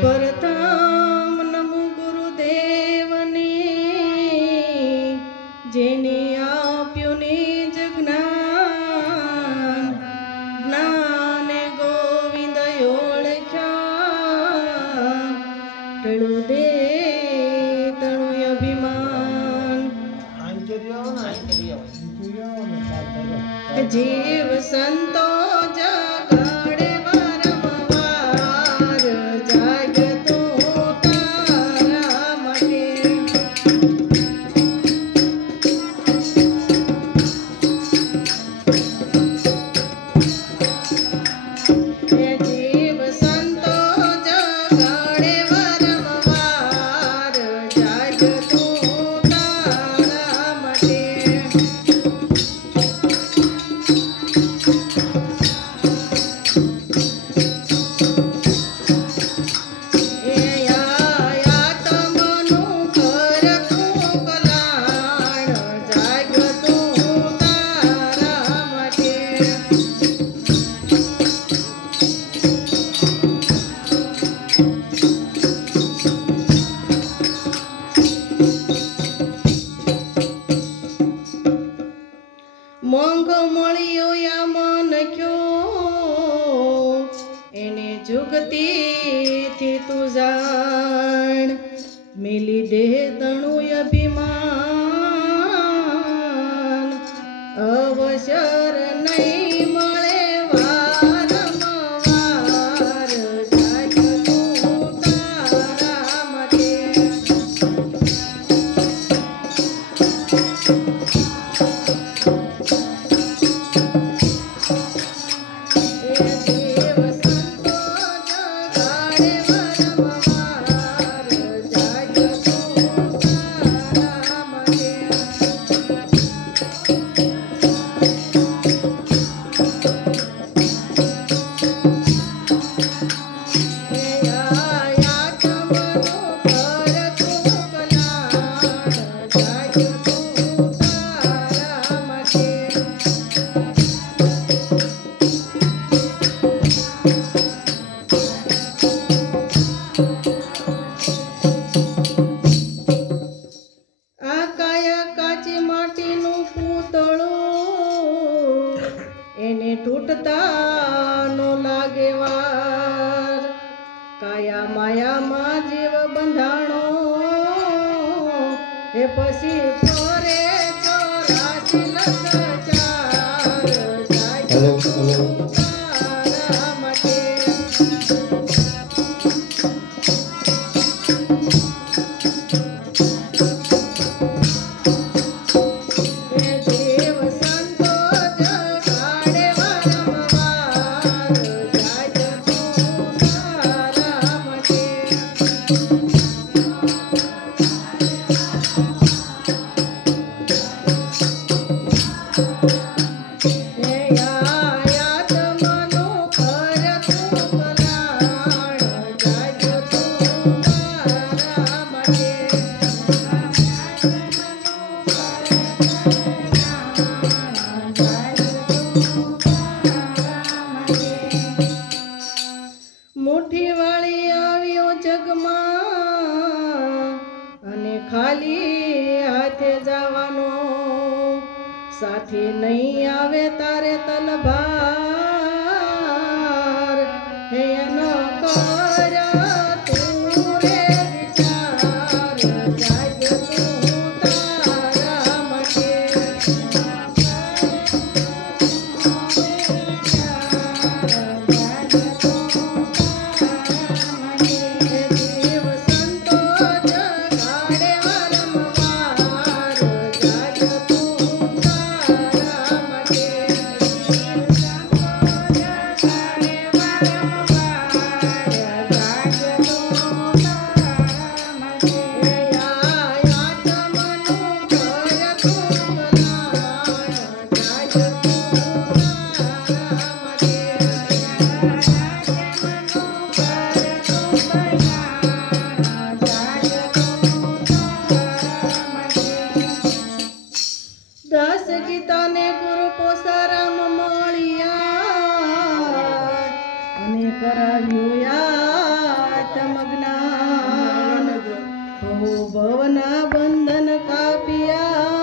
प्रथम नमो गुरुदेवने जेने आप्યું નિજ જ્ઞાન જ્ઞાને ગોવિંદ ઓળખ્યા ટળું દે તણું અભિમાન જીવ સંતો જગાડે વારંવાર જાગતો તારા માટે જીવ સંતો જગાડે વારંવાર જાગતો તારા માટે મોંઘો મળ્યો યા મન ક્યો એને જુગતીથી તું જાણ મિલી દે તણું અભિમાન અવસર નહીં મળે વારંવાર જાગતો તારા માટે એને તૂટતા નો લાગે વાર કાયા માયામાં જીવ બંધાણો એ પછી ફરે 84 લખ ચાર તારા માટે મુઠ્ઠી વાળી આવ્યો જગમાં અને ખાલી હાથે જવાનો સાથે નહીં આવે તારે તલભાર હે એનો કર તું રે વિચાર જાગતો તારા માટે કરાવ્યું યા તમગ્ન આવો ભવના બંધન કાપ્યા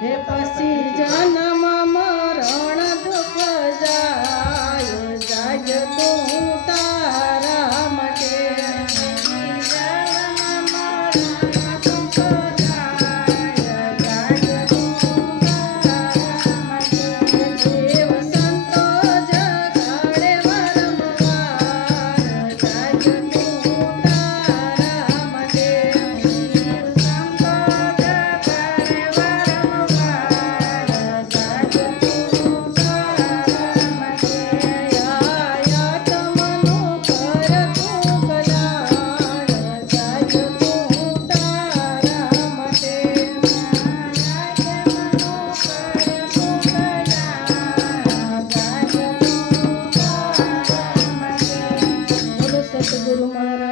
હે પછી જન્મ મરણ દુઃખ જાય જાય તું તારા માટે દેવ સંતો જગાડે વારંવાર જાય તું તારા માટે આયા તમનું કર તું કલ્યાણ જાય તું તારા માટે બોલો સતગુરુ મહારાજ